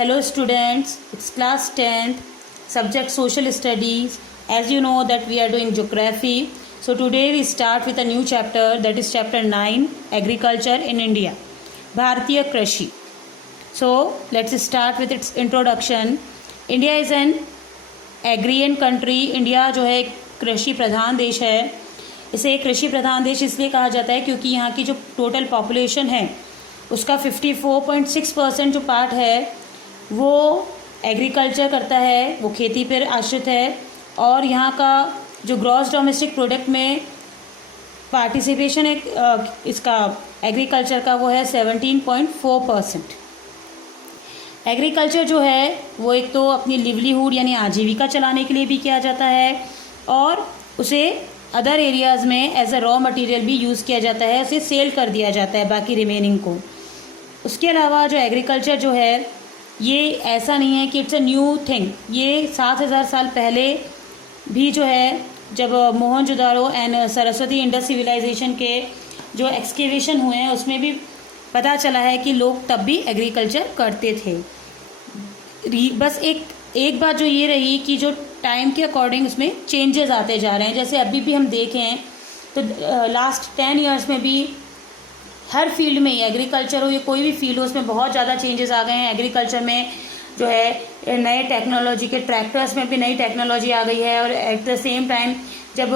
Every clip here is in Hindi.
Hello students, it's class 10th, subject social studies. As you know that we are doing geography. So today we start with a new chapter, that is chapter 9, agriculture in India. Bharatiya Krishi. So let's start with its introduction. India is an agrarian country. India जो है एक कृषि प्रधान देश है. इसे कृषि प्रधान देश इसलिए कहा जाता है क्योंकि यहाँ की जो टोटल पॉपुलेशन है उसका 54.6% जो पार्ट है वो एग्रीकल्चर करता है, वो खेती पर आश्रित है. और यहाँ का जो ग्रॉस डोमेस्टिक प्रोडक्ट में पार्टिसिपेशन है इसका एग्रीकल्चर का वो है 17.4%. एग्रीकल्चर जो है वो एक तो अपनी लिवलीहुड यानी आजीविका चलाने के लिए भी किया जाता है और उसे अदर एरियाज़ में एज अ रॉ मटेरियल भी यूज़ किया जाता है, उसे सेल कर दिया जाता है बाकी रिमेनिंग को. उसके अलावा जो एग्रीकल्चर जो है ये ऐसा नहीं है कि इट्स अ न्यू थिंग. ये 7,000 साल पहले भी जो है जब Mohenjodaro and Saraswati Indus civilisation के जो एक्सकेवेशन हुए हैं उसमें भी पता चला है कि लोग तब भी एग्रीकल्चर करते थे. बस एक बात जो ये रही कि जो टाइम के अकॉर्डिंग उसमें चेंजेस आते जा रहे हैं. जैसे अभी भी हम देखें तो लास्ट 10 ईयर्स में भी हर फील्ड में ही एग्रीकल्चर हो या कोई भी फील्ड हो उसमें बहुत ज़्यादा चेंजेस आ गए हैं. एग्रीकल्चर में जो है नए टेक्नोलॉजी के ट्रैक्टर्स में भी नई टेक्नोलॉजी आ गई है और एट द सेम टाइम जब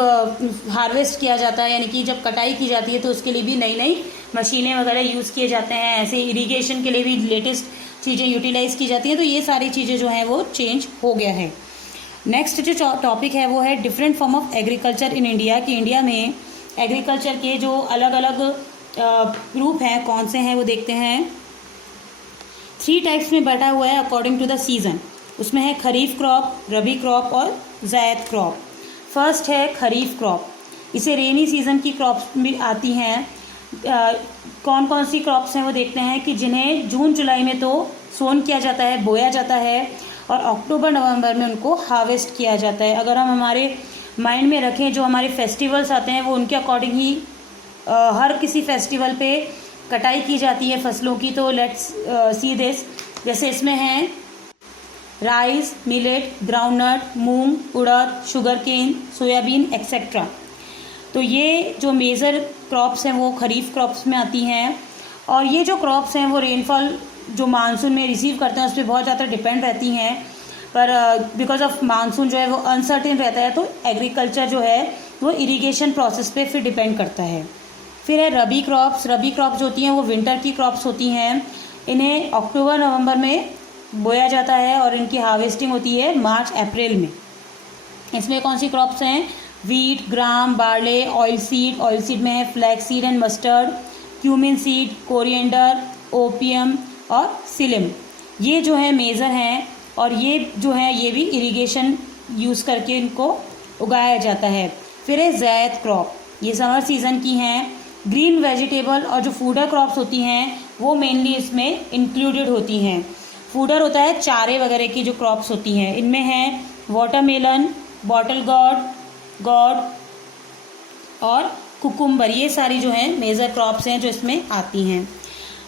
हार्वेस्ट किया जाता है यानी कि जब कटाई की जाती है तो उसके लिए भी नई नई मशीनें वगैरह यूज़ किए जाते हैं. ऐसे इरिगेशन के लिए भी लेटेस्ट चीज़ें यूटिलाइज़ की जाती हैं. तो ये सारी चीज़ें जो हैं वो चेंज हो गया है. नेक्स्ट जो टॉपिक है वो है different form of agriculture in India. कि इंडिया में एग्रीकल्चर के जो अलग अलग रूप हैं कौन से हैं वो देखते हैं. 3 टाइप्स में बटा हुआ है अकॉर्डिंग टू द सीज़न. उसमें है खरीफ क्रॉप, रबी क्रॉप और ज़ैद क्रॉप. फर्स्ट है खरीफ क्रॉप. इसे रेनी सीज़न की क्रॉप्स भी आती हैं. कौन कौन सी क्रॉप्स हैं वो देखते हैं कि जिन्हें जून जुलाई में तो सोन किया जाता है, बोया जाता है और अक्टूबर नवंबर में उनको हार्वेस्ट किया जाता है. अगर हम हमारे माइंड में रखें जो हमारे फेस्टिवल्स आते हैं वो उनके अकॉर्डिंग ही हर किसी फेस्टिवल पे कटाई की जाती है फसलों की. तो लेट्स सी दिस. जैसे इसमें हैं राइस, मिलेट, ग्राउंडनट, मूंग, उड़द, शुगर केन, सोयाबीन एक्सेट्रा. तो ये जो मेजर क्रॉप्स हैं वो खरीफ क्रॉप्स में आती हैं. और ये जो क्रॉप्स हैं वो रेनफॉल जो मानसून में रिसीव करते हैं उस पर बहुत ज़्यादा डिपेंड रहती हैं. पर बिकॉज ऑफ मानसून जो है वो अनसर्टेन रहता है तो एग्रीकल्चर जो है वो इरिगेशन प्रोसेस पे फिर डिपेंड करता है. फिर है रबी क्रॉप्स. रबी क्रॉप्स होती हैं वो विंटर की क्रॉप्स होती हैं. इन्हें अक्टूबर नवंबर में बोया जाता है और इनकी हार्वेस्टिंग होती है मार्च अप्रैल में. इसमें कौन सी क्रॉप्स हैं? वीट, ग्राम, बार्ले, ऑयल सीड में है flax seed and mustard, cumin seed, coriander, opium और सिलिम. ये जो है मेजर हैं और ये जो है ये भी इरिगेशन यूज़ करके इनको उगाया जाता है. फिर है ज़ैद क्रॉप. ये समर सीज़न की हैं. ग्रीन वेजिटेबल और जो फूडर क्रॉप्स होती हैं वो मेनली इसमें इंक्लूडेड होती हैं. फूडर होता है चारे वगैरह की जो क्रॉप्स होती हैं. इनमें हैं वाटरमेलन, बॉटल गॉड और कुकुम्बर. ये सारी जो हैं मेजर क्रॉप्स हैं जो इसमें आती हैं.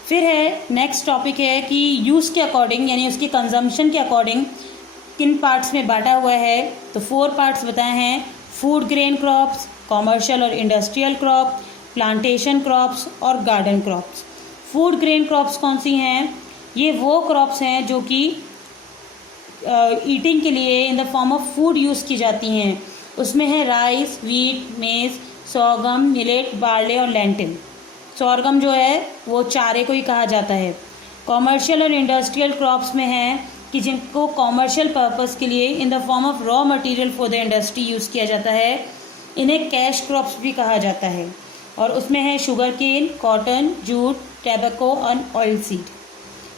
फिर है नेक्स्ट टॉपिक है कि यूज़ के अकॉर्डिंग यानी उसकी कंजम्पशन के अकॉर्डिंग किन पार्ट्स में बांटा हुआ है. तो 4 पार्ट्स बताए हैं. फूड ग्रेन क्रॉप्स, कॉमर्शियल और इंडस्ट्रियल क्रॉप, प्लांटेशन क्रॉप्स और garden crops. Food grain crops कौन सी हैं? ये वो क्रॉप्स हैं जो कि ईटिंग के लिए in the form of food use की जाती हैं. उसमें है राइस, वीट, मेज, सोरगम, मिलेट, बार्ले और लेंटिल. सोरगम जो है वो चारे को ही कहा जाता है. कॉमर्शियल और इंडस्ट्रियल क्रॉप्स में है कि जिनको कॉमर्शियल पर्पस के लिए in the form of raw material for the industry use किया जाता है. इन्हें कैश क्रॉप्स भी कहा जाता है. और उसमें है शुगर केन, कॉटन, जूट, टैबको और ऑयल सीड.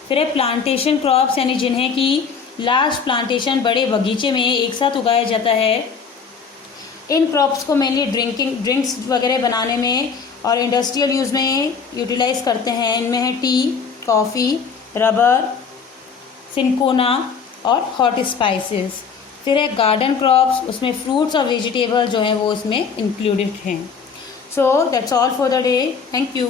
फिर है प्लांटेशन क्रॉप्स यानी जिन्हें कि लार्ज प्लांटेशन बड़े बगीचे में एक साथ उगाया जाता है. इन क्रॉप्स को मेनली ड्रिंक्स वगैरह बनाने में और इंडस्ट्रियल यूज़ में यूटिलाइज़ करते हैं. इनमें है टी, कॉफ़ी, रबर, सिंकोना और हॉट स्पाइसेस. फिर है गार्डन क्रॉप्स. उसमें फ्रूट्स और वेजिटेबल जो हैं वो इसमें इंक्लूडेड हैं. So that's all for the day. Thank you.